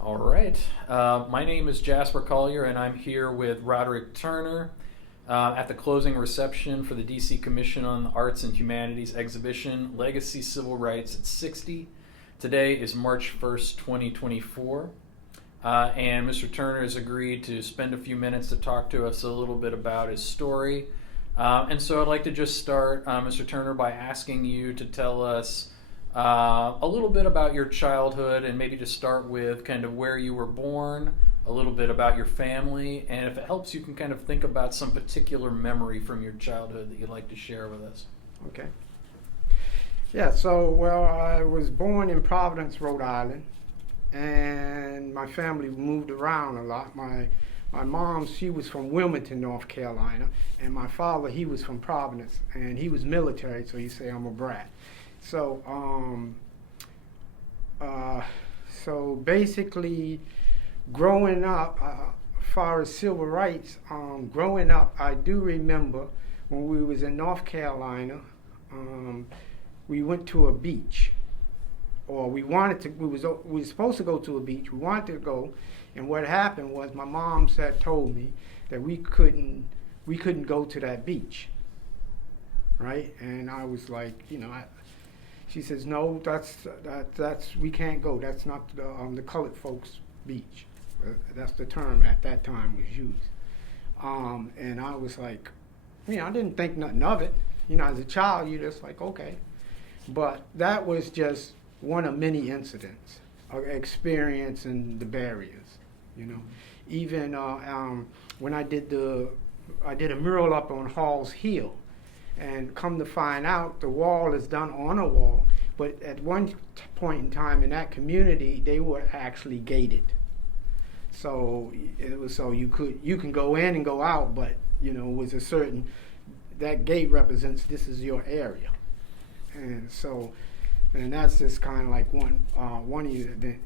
All right. My name is Jasper Collier, and I'm here with Roderick Turner at the closing reception for the DC Commission on the Arts and Humanities exhibition, Legacy Civil Rights at 60. Today is March 1st, 2024. And Mr. Turner has agreed to spend a few minutes to talk to us a little bit about his story. And so I'd like to just start, Mr. Turner, by asking you to tell us a little bit about your childhood, and maybe to start with kind of where you were born, a little bit about your family, and if it helps, you can kind of think about some particular memory from your childhood that you'd like to share with us. Okay. Yeah, well, I was born in Providence, Rhode Island, and my family moved around a lot. My mom, she was from Wilmington, North Carolina, and my father, he was from Providence, and he was military, so you say I'm a brat. So, so basically, growing up, as far as civil rights, growing up, I do remember when we was in North Carolina, we went to a beach, or we were supposed to go to a beach. We wanted to go, and what happened was my mom told me that we couldn't go to that beach, right? And I was like, she says, no, that's we can't go. That's not the colored folks' beach. That's the term at that time was used. And I was like, I didn't think nothing of it. As a child, you're just like, okay. But that was just one of many incidents of experiencing the barriers. Even when I did a mural up on Hall's Hill. And come to find out, the wall is done on a wall, but at one point in time in that community, they were actually gated. So it was you can go in and go out, but it was a certain, that gate represents this is your area, and that's just kind of like one of the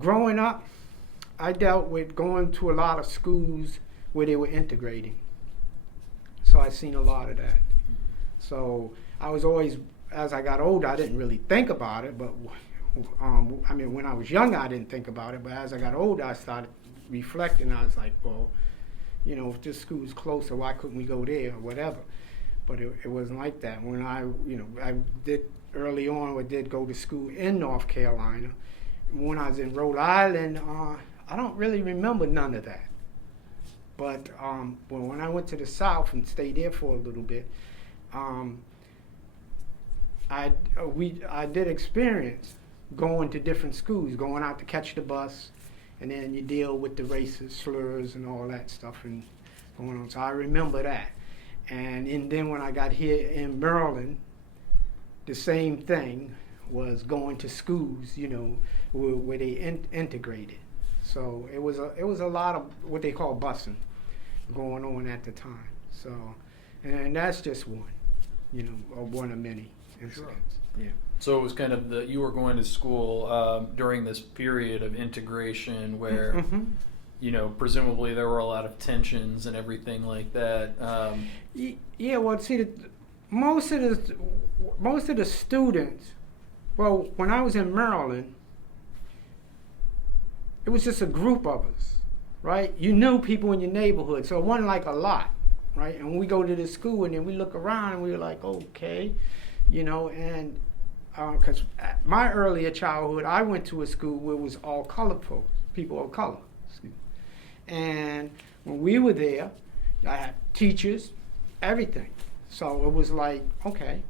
growing up, I dealt with going to a lot of schools where they were integrating. So I seen a lot of that. So I was always, as I got older, I didn't really think about it, but when I was young, I didn't think about it, but as I got older, I started reflecting. I was like, well, if this school's closer, why couldn't we go there or whatever? But it wasn't like that. When I did early on, I did go to school in North Carolina. When I was in Rhode Island, I don't really remember none of that. But when I went to the South and stayed there for a little bit, I did experience going to different schools, going out to catch the bus, and then you deal with the racist slurs and all that stuff and going on. So I remember that. And then when I got here in Maryland, the same thing was going to schools, where they integrated. So it was a lot of what they call busing going on at the time. So, and that's just one. One of many incidents. Sure. Yeah. So it was kind of you were going to school during this period of integration where, presumably there were a lot of tensions and everything like that. Yeah. Well, see, most of the students. Well, when I was in Maryland, it was just a group of us, right? You knew people in your neighborhood, so it wasn't like a lot. Right, and we go to the school and then we look around and we're like, okay, and because my earlier childhood, I went to a school where it was all colored folks, people of color. And when we were there, I had teachers, everything. So it was like, okay.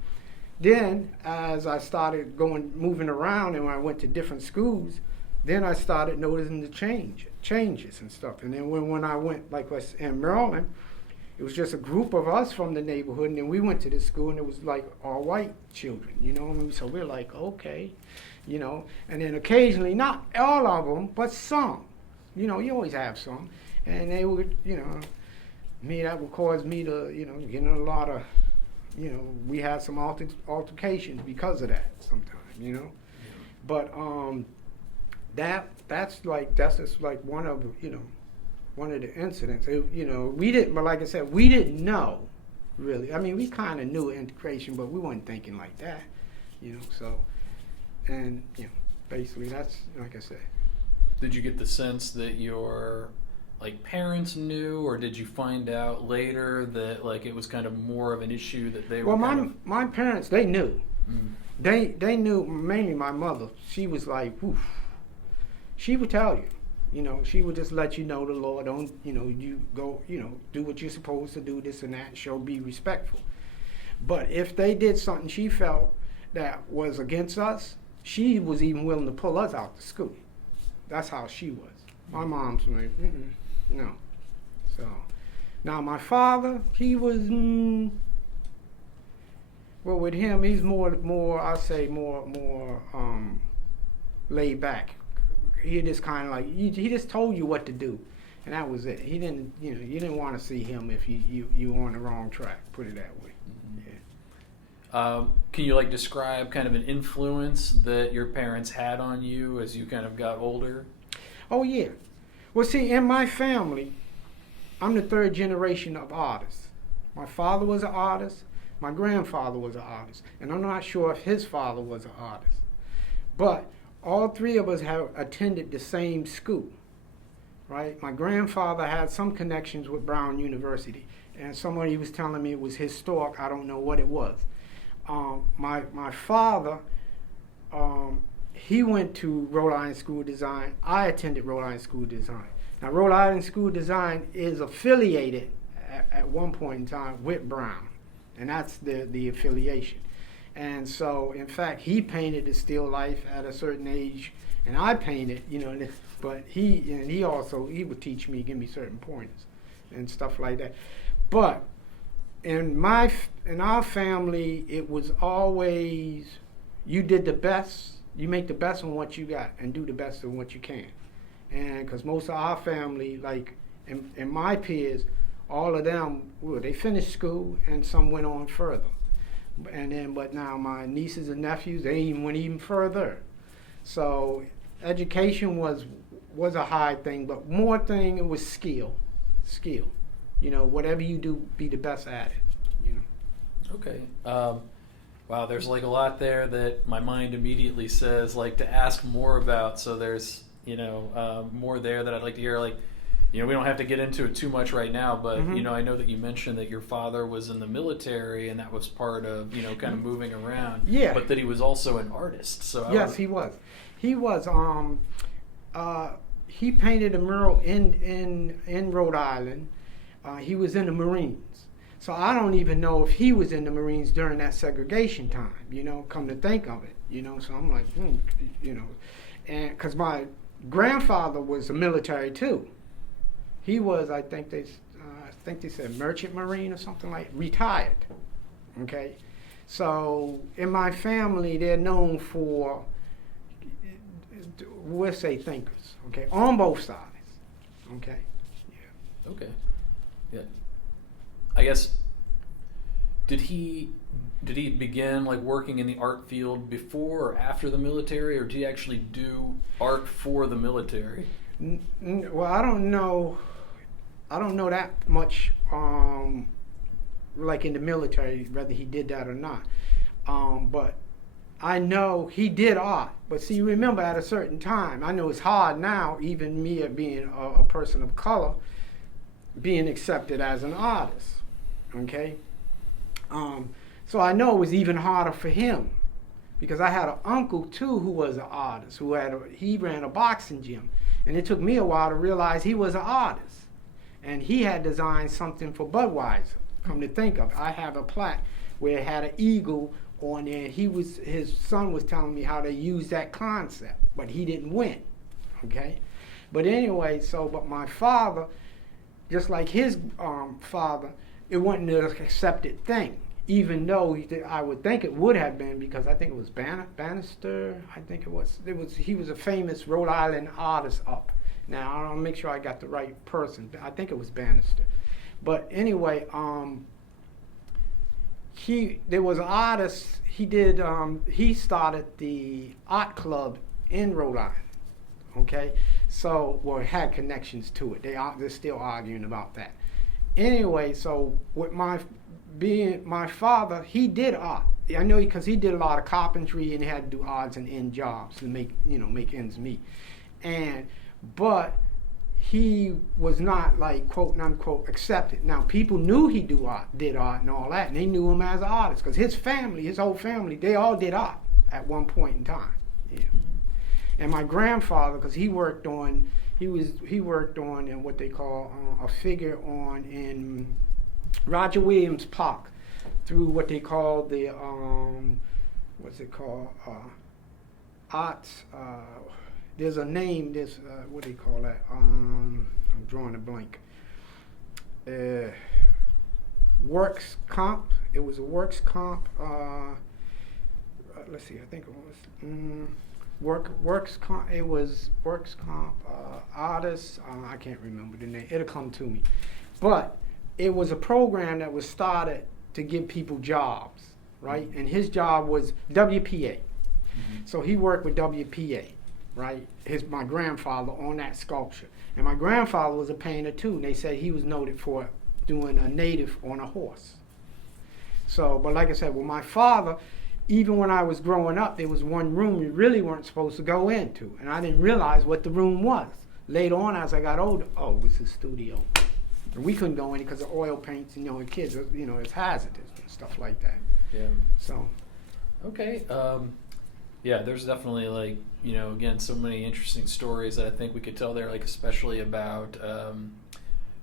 Then as I started moving around and when I went to different schools, then I started noticing the changes and stuff. And then when I went, like in Maryland, it was just a group of us from the neighborhood, and then we went to the school, and it was like all white children, So we're like, okay, and then occasionally, not all of them, but some, you always have some, and they would, that would cause me to, get in a lot of, we had some altercations because of that sometimes, Yeah. But that's just like one of the incidents. We didn't, but like I said, we didn't know, really. I mean, we kind of knew integration, but we weren't thinking like that, So, and basically that's, like I said. Did you get the sense that your like parents knew, or did you find out later that like it was kind of more of an issue that they were? Well, my parents, they knew. Mm. They knew, mainly my mother. She was like, oof. She would tell you. You know, she would just let you know the law. Don't, you know, you go, you know, do what you're supposed to do, this and that. She'll be respectful. But if they did something she felt that was against us, she was even willing to pull us out of school. That's how she was. My mom's like, no. So, now my father, he was, well, with him, he's more, I say, more laid back. He just kind of like, he just told you what to do, and that was it. He didn't, you know, you didn't want to see him if you were on the wrong track. Put it that way. Yeah. Can you like describe kind of an influence that your parents had on you as you kind of got older? Oh yeah. Well, see, in my family, I'm the third generation of artists. My father was an artist. My grandfather was an artist, and I'm not sure if his father was an artist, but all three of us have attended the same school, right? My grandfather had some connections with Brown University, and somebody was telling me it was historic. I don't know what it was. My father, he went to Rhode Island School of Design. I attended Rhode Island School of Design. Now, Rhode Island School of Design is affiliated at one point in time with Brown, and that's the affiliation. And so, in fact, he painted a still life at a certain age, and I painted, you know, but he also would teach me, give me certain pointers and stuff like that. But in our family, it was always, you did the best, you make the best on what you got and do the best on what you can. And because most of our family, like in my peers, all of them, well, they finished school and some went on further. But now my nieces and nephews, they went even further. So education was a high thing, but more thing, it was skill. You know, whatever you do, be the best at it, you know. Okay. Wow, there's like a lot there that my mind immediately says like to ask more about. So there's, you know, more there that I'd like to hear. Like, you know, we don't have to get into it too much right now, but, you know, I know that you mentioned that your father was in the military and that was part of, you know, kind of moving around. Yeah. But that he was also an artist. So yes, he was. He was, he painted a mural in Rhode Island. He was in the Marines. So I don't even know if he was in the Marines during that segregation time, you know, come to think of it, you know. So I'm like, you know, and because my grandfather was a military too. He was, I think they said merchant marine or something like, retired. Okay, so in my family, they're known for, we'll say thinkers. Okay, on both sides. Okay. Yeah. Okay. Yeah. I guess. Did he begin like working in the art field before or after the military, or did he actually do art for the military? Well, I don't know that much, like in the military, whether he did that or not. But I know he did art. But see, remember at a certain time, I know it's hard now, even me being a person of color, being accepted as an artist, okay? So I know it was even harder for him, because I had an uncle too who was an artist, he ran a boxing gym. And it took me a while to realize he was an artist. And he had designed something for Budweiser. Come to think of it, I have a plaque where it had an eagle on there. His son was telling me how they used that concept, but he didn't win. Okay, but anyway, but my father, just like his father, it wasn't an accepted thing. Even though I would think it would have been, because I think it was Bannister. I think it was. He was a famous Rhode Island artist up. Now, I don't make sure I got the right person. I think it was Bannister. But anyway, there was an artist, he started the art club in Rhode Island, okay? So, well, it had connections to it. They're still arguing about that. Anyway, so with my father, he did art. I know because he did a lot of carpentry and he had to do odds and end jobs to make ends meet. But he was not like quote unquote accepted. Now people knew he did art and all that, and they knew him as an artist because his whole family, they all did art at one point in time. Yeah. And my grandfather, because he worked on in what they call a figure in Roger Williams Park through what they call the arts. There's a name. There's what do you call that? I'm drawing a blank. Works comp. It was a works comp. Let's see. I think it was works comp. It was works comp artists. I can't remember the name. It'll come to me. But it was a program that was started to give people jobs, right? And his job was WPA. So he worked with WPA. Right, my grandfather on that sculpture, and my grandfather was a painter too. And they said he was noted for doing a native on a horse. So, but like I said, with my father, even when I was growing up, there was one room you really weren't supposed to go into, and I didn't realize what the room was. Later on, as I got older, it was his studio, and we couldn't go in because of oil paints, and kids, it's hazardous and stuff like that. Yeah. So. Okay. Yeah, there's definitely again, so many interesting stories that I think we could tell there, especially about,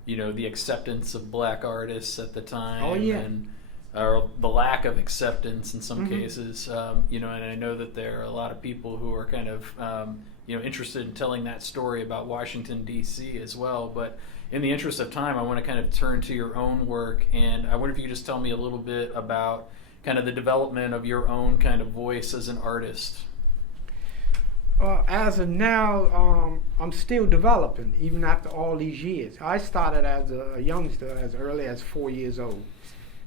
the acceptance of black artists at the time. Oh, yeah. And or the lack of acceptance in some cases, and I know that there are a lot of people who are kind of, interested in telling that story about Washington, D.C. as well. But in the interest of time, I want to kind of turn to your own work, and I wonder if you could just tell me a little bit about kind of the development of your own kind of voice as an artist. As of now, I'm still developing, even after all these years. I started as a youngster as early as 4 years old,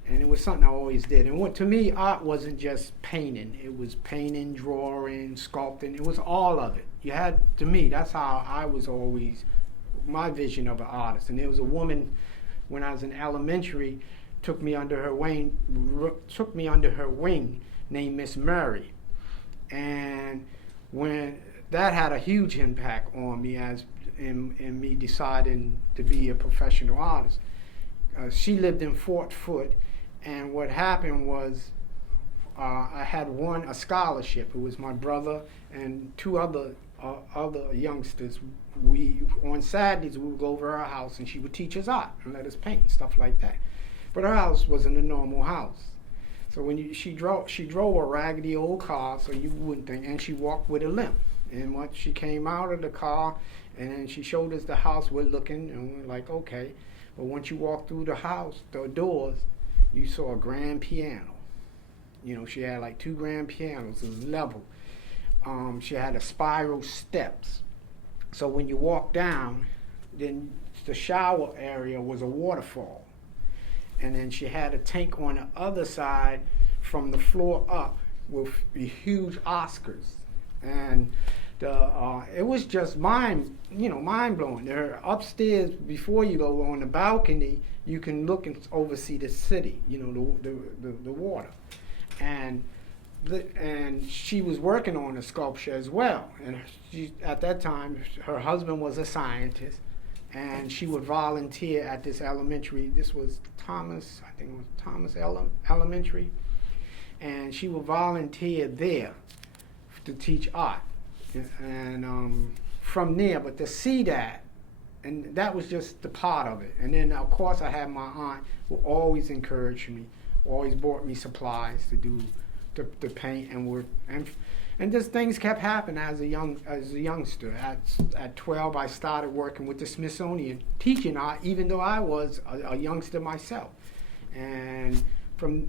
and it was something I always did. And to me, art wasn't just painting. It was painting, drawing, sculpting. It was all of it. To me, that's how I was always, my vision of an artist. And there was a woman, when I was in elementary, took me under her wing named Miss Murray, and when that had a huge impact on me as in me deciding to be a professional artist. She lived in Fort Foote, and what happened was I had won a scholarship. It was my brother and two other youngsters. On Saturdays we would go over her house, and she would teach us art and let us paint and stuff like that. But her house wasn't a normal house. So when she drove a raggedy old car, so you wouldn't think, and she walked with a limp. And once she came out of the car, and she showed us the house, we're looking, and we're like, okay. But once you walked through the house, the doors, you saw a grand piano. She had like 2 grand pianos, it was level. She had a spiral steps. So when you walk down, then the shower area was a waterfall. And then she had a tank on the other side from the floor up with huge Oscars. And it was just mind blowing. There upstairs, before you go on the balcony, you can look and oversee the city, the water. And she was working on a sculpture as well. And at that time, her husband was a scientist. And she would volunteer at this elementary. This was Thomas Elementary. And she would volunteer there to teach art. And from there, but to see that, and that was just the part of it. And then, of course, I had my aunt who always encouraged me, always bought me supplies to paint and work. And just things kept happening as a youngster. At 12, I started working with the Smithsonian, teaching art, even though I was a youngster myself. And from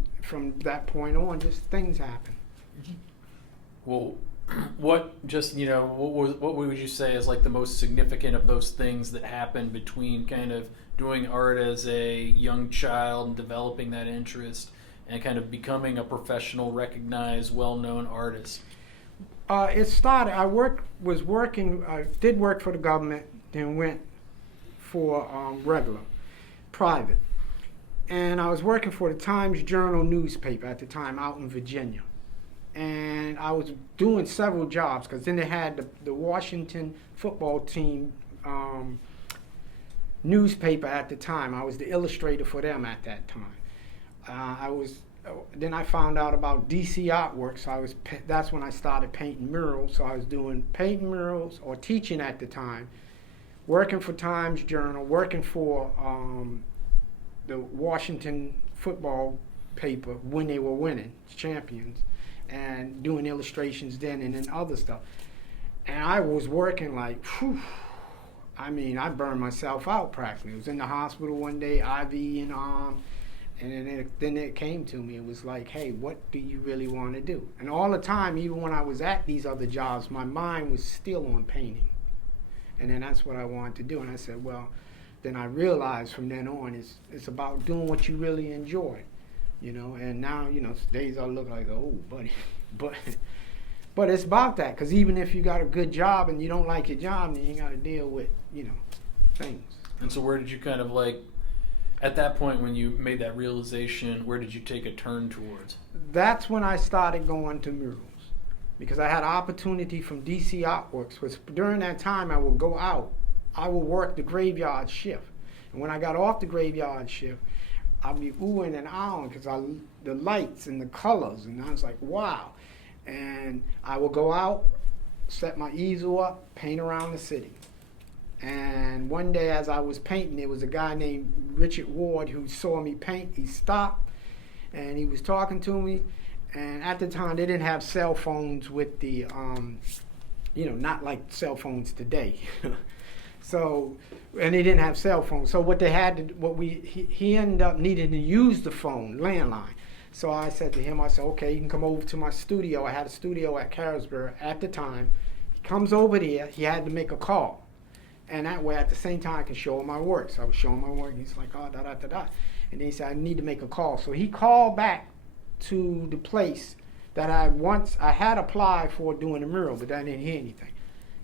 that point on, just things happened. Well, what would you say is like the most significant of those things that happened between kind of doing art as a young child and developing that interest and kind of becoming a professional, recognized, well-known artist? It started. I did work for the government, then went for regular, private. And I was working for the Times Journal newspaper at the time out in Virginia. and I was doing several jobs because then they had the Washington football team newspaper at the time. I was the illustrator for them at that time. Then I found out about DC artwork, so that's when I started painting murals. So I was doing painting murals or teaching at the time, working for Times Journal, working for the Washington football paper when they were winning, champions, and doing illustrations then and then other stuff. And I was working like, whew, I mean, I burned myself out practically. I was in the hospital one day, IV in arm, and then it came to me. It was like, hey, what do you really want to do? And all the time, even when I was at these other jobs, my mind was still on painting. And then that's what I wanted to do. And I said, well, then I realized from then on, it's about doing what you really enjoy, you know. And now, you know, days I look like, oh, buddy, but it's about that. Because even if you got a good job and you don't like your job, then you got to deal with, you know, things. And so where did you kind of like, at that point when you made that realization, where did you take a turn towards? That's when I started going to murals. Because I had an opportunity from DC Artworks, which during that time I would go out. I would work the graveyard shift. And when I got off the graveyard shift, I'd be oohing and ahhing because the lights and the colors, and I was like, wow. And I would go out, set my easel up, paint around the city. And one day as I was painting, there was a guy named Richard Ward who saw me paint. He stopped, and he was talking to me. And at the time, they didn't have cell phones with the, you know, not like cell phones today. So, and they didn't have cell phones. So what they had to, he ended up needing to use the phone, landline. So I said to him, I said, okay, you can come over to my studio. I had a studio at Carrollsboro at the time. He comes over there. He had to make a call. And that way, at the same time, I could show him my work. So I was showing my work. And he's like, oh, da-da-da-da. And then he said, I need to make a call. So he called back to the place that I had applied for doing a mural, but I didn't hear anything.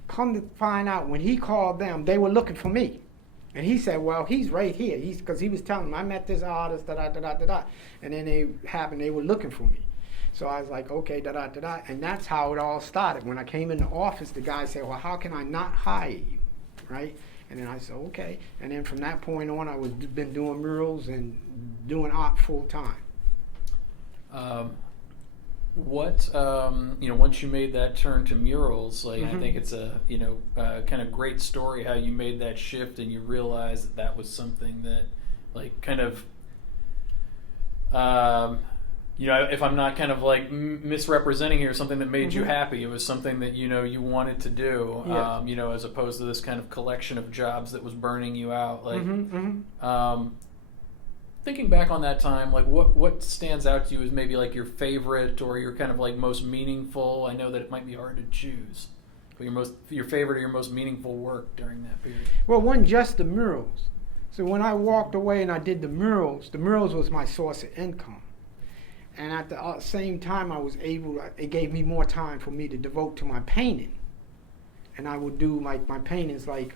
Come to find out, when he called them, they were looking for me. And he said, well, he's right here. Because he was telling them, I met this artist, da-da-da-da-da. And then they were looking for me. So I was like, okay, da-da-da-da. And that's how it all started. When I came in the office, the guy said, well, how can I not hire you, right? And then I said, okay. And then from that point on, I was been doing murals and doing art full time. You know, once you made that turn to murals, like, Mm-hmm. I think it's a, you know, kind of great story how you made that shift and you realized that was something that, like, kind of, you know, if I'm not kind of like misrepresenting here, something that made you Mm-hmm. happy. It was something that, you know, you wanted to do, Yes. you know, as opposed to this kind of collection of jobs that was burning you out. Like, Mm-hmm, mm-hmm. Thinking back on that time, like what stands out to you as maybe like your favorite or your kind of like most meaningful? I know that it might be hard to choose, but your favorite or your most meaningful work during that period. Well, one, just the murals. So when I walked away and I did the murals was my source of income. And at the same time, it gave me more time for me to devote to my painting. And I would do my paintings, like,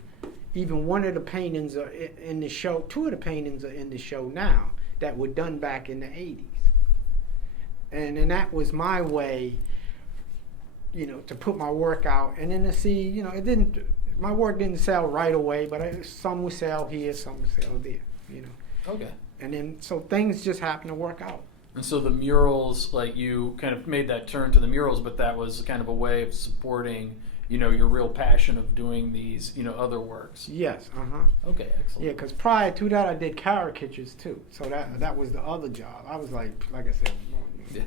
even one of the paintings are in the show, two of the paintings are in the show now that were done back in the 80s. And that was my way, you know, to put my work out. And then to see, you know, my work didn't sell right away, but some would sell here, some would sell there, you know. Okay. And then, so things just happened to work out. And so the murals, like, you kind of made that turn to the murals, but that was kind of a way of supporting, you know, your real passion of doing these, you know, other works. Yes, Okay, excellent. Yeah, because prior to that, I did caricatures too. So that was the other job. I was like I said, Yeah.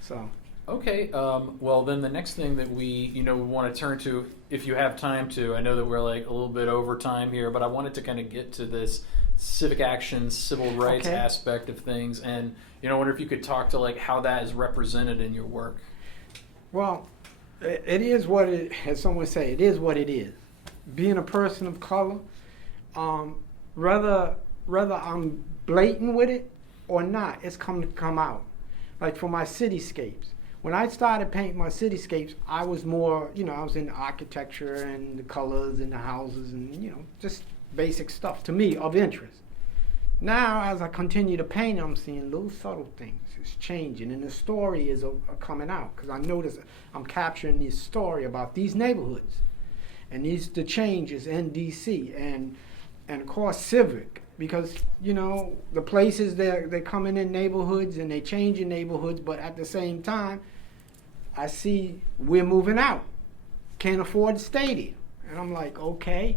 So. Okay, well then the next thing that we, you know, want to turn to, if you have time to, I know that we're like a little bit over time here, but I wanted to kind of get to this civic action, civil rights aspect of things, and, you know, I wonder if you could talk to like how that is represented in your work. Well, it is what it, as someone say, it is what it is. Being a person of color, whether I'm blatant with it or not, it's come out. Like for my cityscapes. When I started painting my cityscapes, I was more, you know, I was into architecture and the colors and the houses and, you know, just basic stuff to me of interest. Now, as I continue to paint, I'm seeing little subtle things. It's changing, and the story is coming out, because I notice I'm capturing this story about these neighborhoods, and the changes in DC, and of course civic, because the places they're coming in neighborhoods and they changing neighborhoods, but at the same time, I see we're moving out. Can't afford to stay there, and I'm like, okay.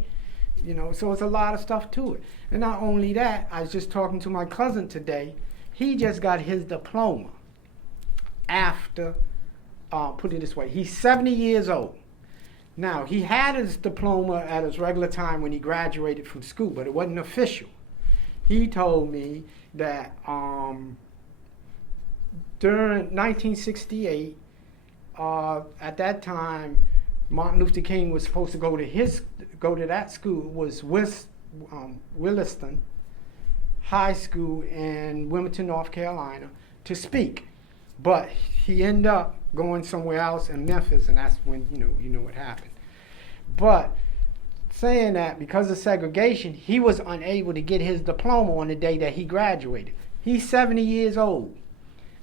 So it's a lot of stuff to it. And not only that, I was just talking to my cousin today. He just got his diploma after, put it this way, he's 70 years old. Now, he had his diploma at his regular time when he graduated from school, but it wasn't official. He told me that during 1968, at that time, Martin Luther King was supposed to go to that school. It was Williston High School in Wilmington, North Carolina, to speak. But he ended up going somewhere else in Memphis, and that's when you know what happened. But saying that, because of segregation, he was unable to get his diploma on the day that he graduated. He's 70 years old.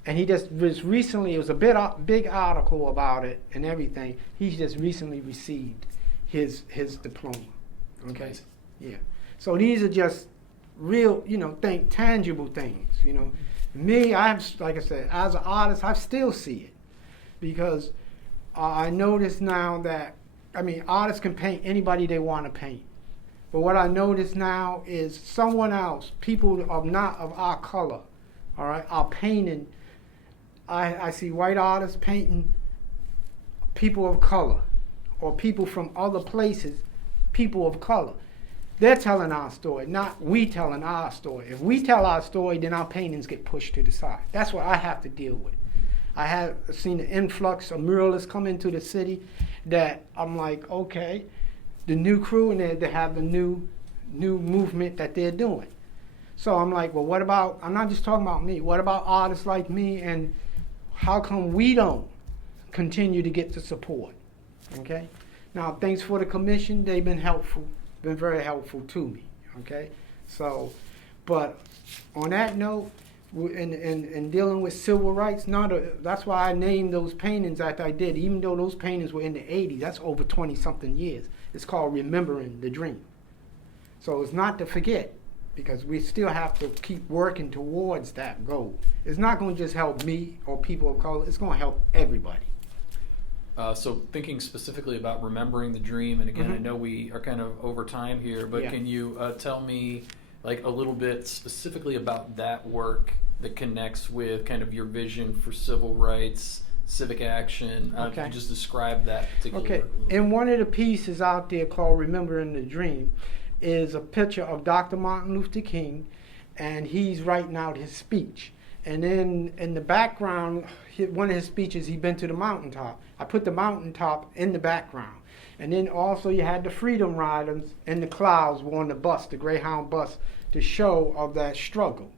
And he just was recently, it was a big article about it and everything. He's just recently received his diploma. Okay? Yeah. So these are just real, tangible things, Me, like I said, as an artist, I still see it. Because I notice now that, artists can paint anybody they want to paint. But what I notice now is someone else, people not of our color, all right, are painting. I see white artists painting people of color, or people from other places, people of color. They're telling our story, not we telling our story. If we tell our story, then our paintings get pushed to the side. That's what I have to deal with. I have seen the influx of muralists come into the city that I'm like, okay, the new crew, and they have the new movement that they're doing. So I'm like, well, what about, I'm not just talking about me, what about artists like me, and how come we don't continue to get the support? Okay? Now, thanks for the commission. They've been helpful, been very helpful to me. Okay? So, but on that note, in dealing with civil rights, that's why I named those paintings that I did, even though those paintings were in the 80s. That's over 20-something years. It's called Remembering the Dream. So it's not to forget, because we still have to keep working towards that goal. It's not going to just help me or people of color. It's going to help everybody. So thinking specifically about remembering the dream, and again, Mm-hmm. I know we are kind of over time here, but Yeah. can you tell me like a little bit specifically about that work that connects with kind of your vision for civil rights, civic action? Okay. Can you just describe that particular Okay. work a little bit? In one of the pieces out there called Remembering the Dream is a picture of Dr. Martin Luther King, and he's writing out his speech. And then in the background, one of his speeches, he'd been to the mountaintop. I put the mountaintop in the background. And then also you had the Freedom Riders in the clouds on the bus, the Greyhound bus, to show of that struggle.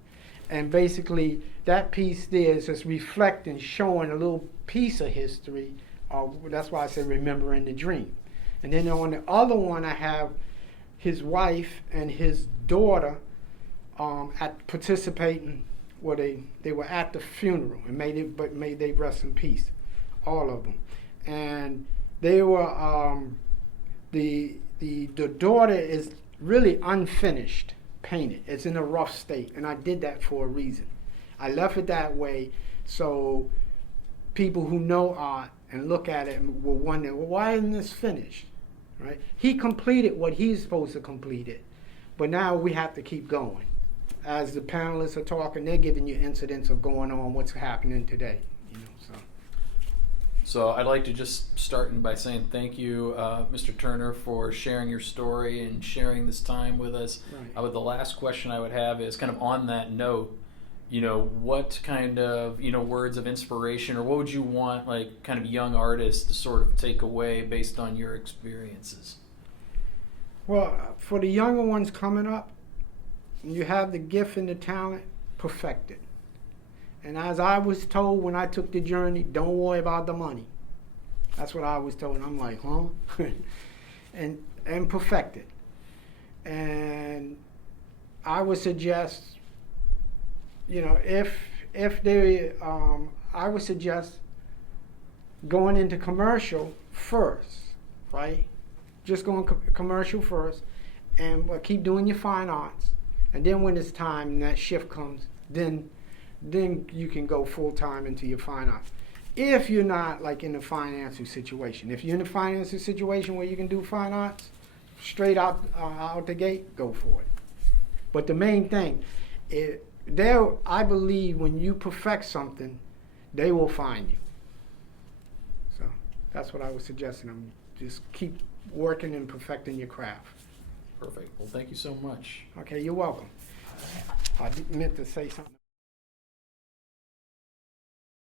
And basically that piece there is just reflecting, showing a little piece of history. That's why I said Remembering the Dream. And then on the other one, I have his wife and his daughter participating. Well, they were at the funeral, and may they rest in peace, all of them. And they were the daughter is really unfinished, painted. It's in a rough state, and I did that for a reason. I left it that way so people who know art and look at it will wonder, well, why isn't this finished? Right? He completed what he's supposed to complete it, but now we have to keep going. As the panelists are talking, they're giving you incidents of going on, what's happening today. So I'd like to just start by saying thank you, Mr. Turner, for sharing your story and sharing this time with us. Right. The last question I would have is kind of on that note, what kind of, words of inspiration, or what would you want, like, kind of young artists to sort of take away based on your experiences? Well, for the younger ones coming up, you have the gift and the talent, perfect it. And as I was told when I took the journey, don't worry about the money. That's what I was told. And I'm like, huh? and perfect it. And I would suggest you know, if they, I would suggest going into commercial first, right? Just going commercial first, and keep doing your fine arts, and then when it's time and that shift comes, then you can go full time into your fine arts. If you're not like in a financial situation, if you're in a financial situation where you can do fine arts, straight out the gate, go for it. But the main thing, I believe when you perfect something, they will find you. So that's what I was suggesting them. Just keep working and perfecting your craft. Perfect. Well, thank you so much. Okay, you're welcome. I meant to say something.